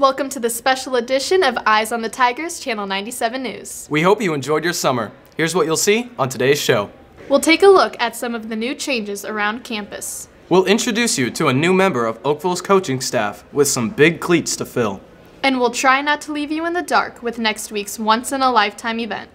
Welcome to the special edition of Eyes on the Tigers, Channel 97 News. We hope you enjoyed your summer. Here's what you'll see on today's show. We'll take a look at some of the new changes around campus. We'll introduce you to a new member of Oakville's coaching staff with some big cleats to fill. And we'll try not to leave you in the dark with next week's once-in-a-lifetime event.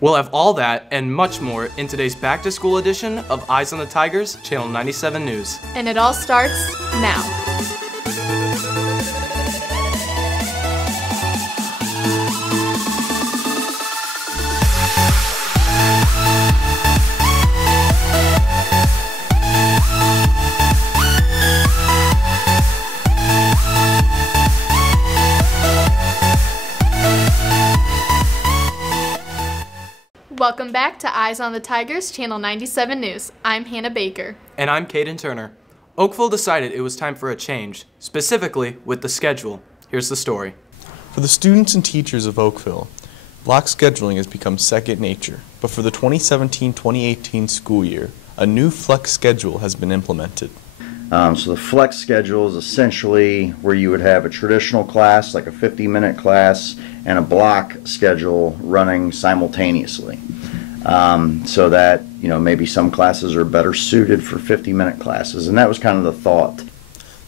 We'll have all that and much more in today's back-to-school edition of Eyes on the Tigers, Channel 97 News. And it all starts now. Welcome back to Eyes on the Tigers, Channel 97 News. I'm Hannah Baker. And I'm Caden Turner. Oakville decided it was time for a change, specifically with the schedule. Here's the story. For the students and teachers of Oakville, block scheduling has become second nature. But for the 2017-2018 school year, a new flex schedule has been implemented. So the flex schedule is essentially where you would have a traditional class, like a 50-minute class, and a block schedule running simultaneously. So that, maybe some classes are better suited for 50-minute classes, and that was kind of the thought.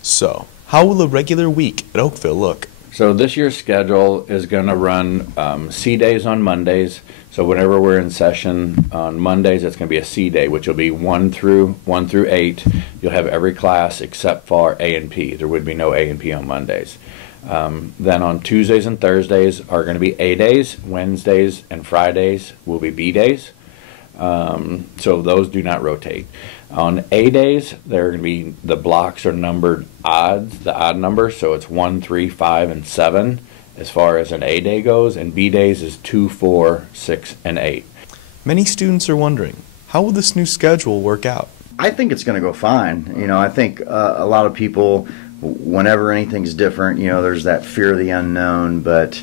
So, how will a regular week at Oakville look? So this year's schedule is going to run C days on Mondays. So whenever we're in session on Mondays, it's going to be a C day, which will be 1 through 8. You'll have every class except for A and P. There would be no A and P on Mondays. Then on Tuesdays and Thursdays are going to be A days. Wednesdays and Fridays will be B days. So those do not rotate. On A days, they're going to be, the blocks are numbered odds, the odd numbers, so it's 1, 3, 5, and 7 as far as an A day goes, and B days is 2, 4, 6, and 8. Many students are wondering, how will this new schedule work out? I think it's going to go fine. I think a lot of people, whenever anything's different, there's that fear of the unknown, but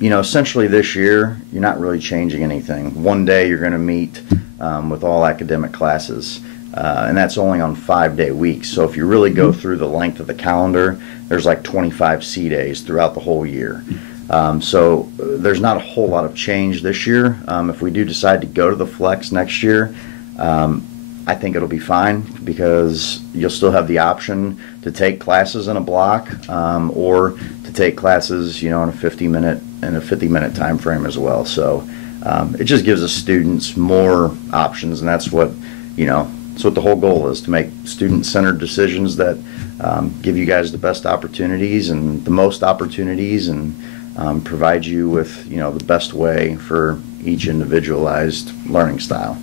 essentially this year, you're not really changing anything. One day you're going to meet with all academic classes, and that's only on 5-day weeks. So if you really go through the length of the calendar, there's like 25 C days throughout the whole year. So there's not a whole lot of change this year. If we do decide to go to the flex next year, I think it'll be fine because you'll still have the option to take classes in a block or to take classes, in a 50-minute time frame as well. So it just gives the students more options, and that's what the whole goal is, to make student-centered decisions that give you guys the best opportunities and the most opportunities, and provide you with the best way for each individualized learning style.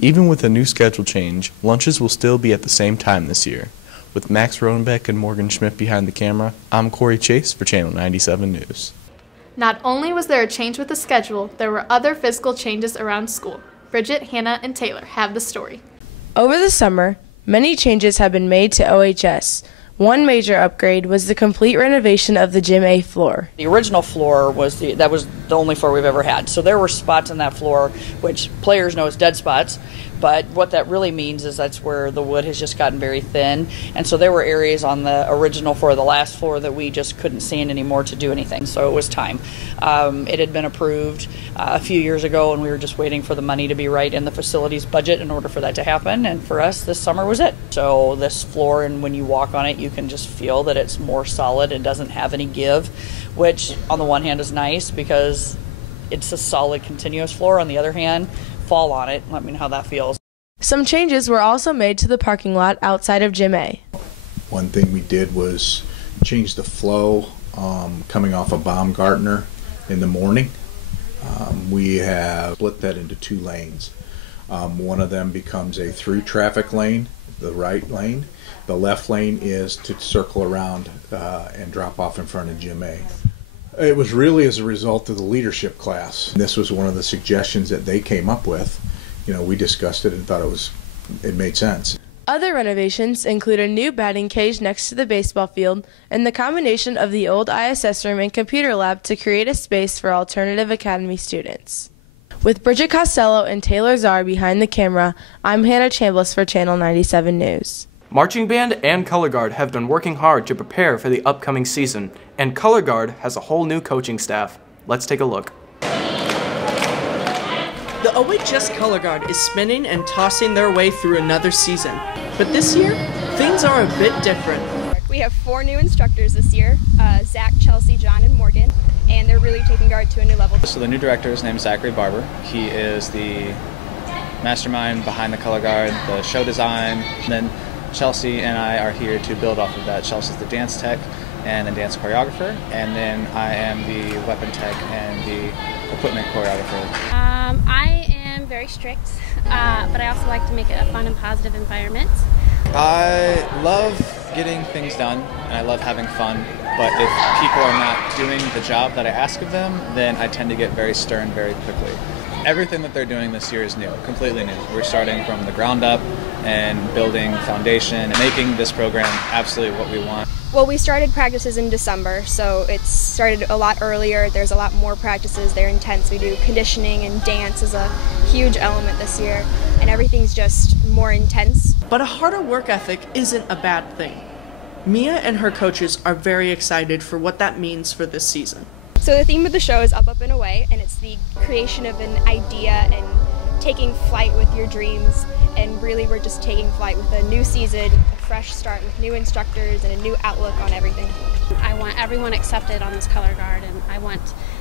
Even with a new schedule change, lunches will still be at the same time this year. With Max Rodenbeck and Morgan Schmidt behind the camera, I'm Corey Chase for Channel 97 News. Not only was there a change with the schedule, there were other physical changes around school. Bridget, Hannah, and Taylor have the story. Over the summer, many changes have been made to OHS. One major upgrade was the complete renovation of the Gym A floor. The original floor was the only floor we've ever had. So there were spots on that floor, which players know as dead spots, but what that really means is that's where the wood has just gotten very thin. And so there were areas on the original floor, the last floor, that we just couldn't sand anymore to do anything. So it was time. It had been approved a few years ago, and we were just waiting for the money to be right in the facilities budget in order for that to happen. And for us, this summer was it. So this floor, and when you walk on it, you can just feel that it's more solid and doesn't have any give, which on the one hand is nice because it's a solid continuous floor. On the other hand, fall on it. Let me know how that feels. Some changes were also made to the parking lot outside of Gym A. One thing we did was change the flow coming off of Baumgartner in the morning. We have split that into 2 lanes. One of them becomes a through traffic lane, the right lane. The left lane is to circle around and drop off in front of Gym A. It was really as a result of the leadership class. This was one of the suggestions that they came up with. We discussed it and thought it made sense. Other renovations include a new batting cage next to the baseball field and the combination of the old ISS room and computer lab to create a space for alternative academy students. With Bridget Costello and Taylor Czar behind the camera, I'm Hannah Chambliss for Channel 97 News. Marching band and color guard have been working hard to prepare for the upcoming season, and color guard has a whole new coaching staff. Let's take a look. The OHS color guard is spinning and tossing their way through another season. But this year, things are a bit different. We have 4 new instructors this year, Zach, Chelsea, John, and Morgan, and they're really taking guard to a new level. So the new director is named Zachary Barber. He is the mastermind behind the color guard, the show design, and then Chelsea and I are here to build off of that. Chelsea's the dance tech and the dance choreographer, and then I am the weapon tech and the equipment choreographer. I am very strict, but I also like to make it a fun and positive environment. I love getting things done, and I love having fun, but if people are not doing the job that I ask of them, then I tend to get very stern very quickly. Everything that they're doing this year is new, completely new. We're starting from the ground up and building foundation and making this program absolutely what we want. Well, we started practices in December, so it started a lot earlier. There's a lot more practices. They're intense. We do conditioning, and dance is a huge element this year, and everything's just more intense. But a harder work ethic isn't a bad thing. Mia and her coaches are very excited for what that means for this season. So the theme of the show is Up, Up, and Away, and it's the creation of an idea and taking flight with your dreams. And really, we're just taking flight with a new season, a fresh start with new instructors and a new outlook on everything. I want everyone accepted on this color guard, and I want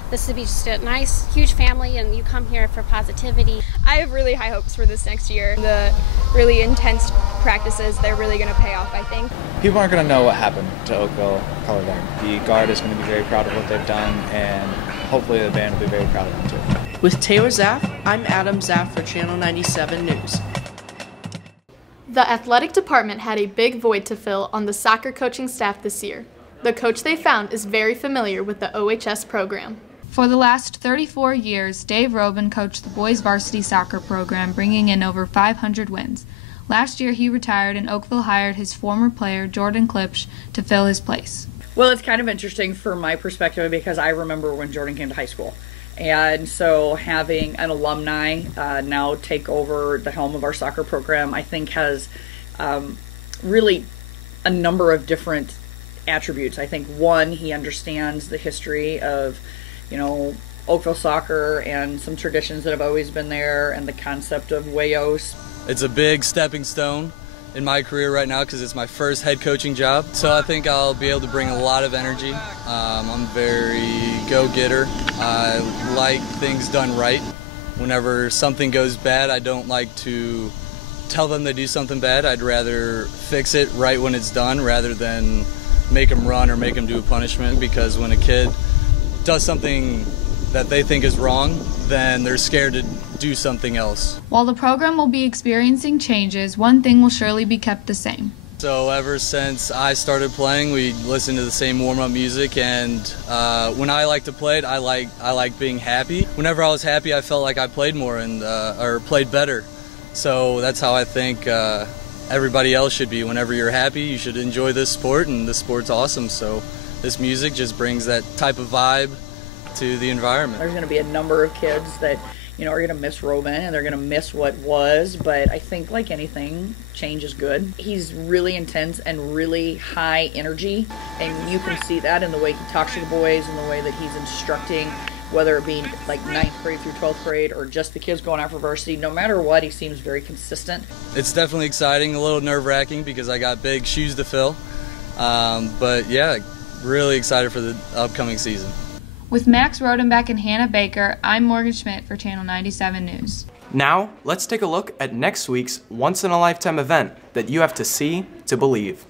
this to be just a nice, huge family, and you come here for positivity. I have really high hopes for this next year. The really intense practices, they're really going to pay off, I think. People aren't going to know what happened to Oakville color guard. The guard is going to be very proud of what they've done, and hopefully the band will be very proud of them too. With Taylor Zaff, I'm Adam Zaff for Channel 97 News. The athletic department had a big void to fill on the soccer coaching staff this year. The coach they found is very familiar with the OHS program. For the last 34 years, Dave Robin coached the boys varsity soccer program, bringing in over 500 wins. Last year, he retired, and Oakville hired his former player, Jordan Eclipse, to fill his place. Well, it's kind of interesting from my perspective because I remember when Jordan came to high school. And so having an alumni now take over the helm of our soccer program, I think has really a number of different attributes. I think one, he understands the history of, Oakville soccer and some traditions that have always been there, and the concept of Wayos. It's a big stepping stone in my career right now because it's my first head coaching job. So I think I'll be able to bring a lot of energy. I'm very go-getter. I like things done right. Whenever something goes bad, I don't like to tell them they do something bad. I'd rather fix it right when it's done rather than make them run or make them do a punishment, because when a kid does something that they think is wrong, then they're scared to do something else. While the program will be experiencing changes, one thing will surely be kept the same. So ever since I started playing, we listen to the same warm-up music, and when I like to play it, I like being happy. Whenever I was happy, I felt like I played more and or played better. So that's how I think everybody else should be. Whenever you're happy, you should enjoy this sport, and this sport's awesome. So this music just brings that type of vibe to the environment. There's going to be a number of kids that are going to miss Robin, and they're going to miss what was, but I think like anything, change is good. He's really intense and really high energy, and you can see that in the way he talks to the boys and the way that he's instructing, whether it be like 9th grade through 12th grade or just the kids going after varsity. No matter what, he seems very consistent. It's definitely exciting, a little nerve-wracking because I got big shoes to fill, but yeah, really excited for the upcoming season. With Max Rodenbeck and Hannah Baker, I'm Morgan Schmidt for Channel 97 News. Now, let's take a look at next week's once-in-a-lifetime event that you have to see to believe.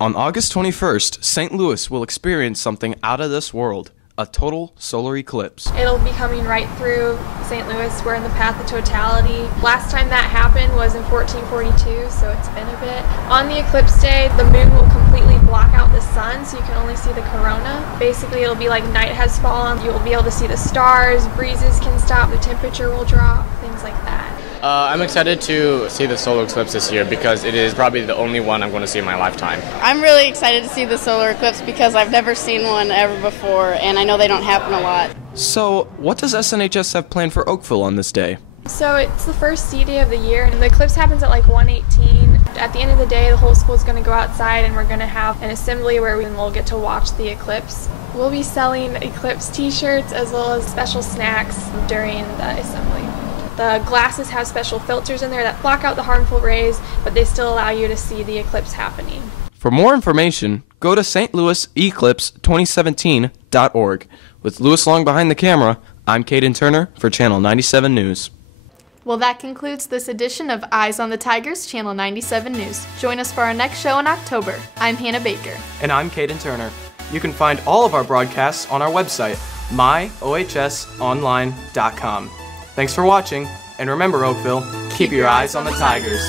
On August 21st, St. Louis will experience something out of this world, a total solar eclipse. It'll be coming right through St. Louis. We're in the path of totality. Last time that happened was in 1442, so it's been a bit. On the eclipse day, the moon will completely block out the sun, so you can only see the corona. Basically, it'll be like night has fallen. You'll be able to see the stars, breezes can stop, the temperature will drop, things like that. I'm excited to see the solar eclipse this year because it is probably the only one I'm going to see in my lifetime. I'm really excited to see the solar eclipse because I've never seen one ever before, and I know they don't happen a lot. So, what does SNHS have planned for Oakville on this day? So it's the first C Day of the year, and the Eclipse happens at like 1:18. At the end of the day, the whole school is going to go outside, and we're going to have an assembly where we'll get to watch the eclipse. We'll be selling Eclipse t-shirts as well as special snacks during the assembly. The glasses have special filters in there that block out the harmful rays, but they still allow you to see the eclipse happening. For more information, go to stlouiseclipse2017.org. With Lewis Long behind the camera, I'm Caden Turner for Channel 97 News. Well, that concludes this edition of Eyes on the Tigers, Channel 97 News. Join us for our next show in October. I'm Hannah Baker. And I'm Caden Turner. You can find all of our broadcasts on our website, myohsonline.com. Thanks for watching, and remember, Oakville, keep your eyes on the Tigers.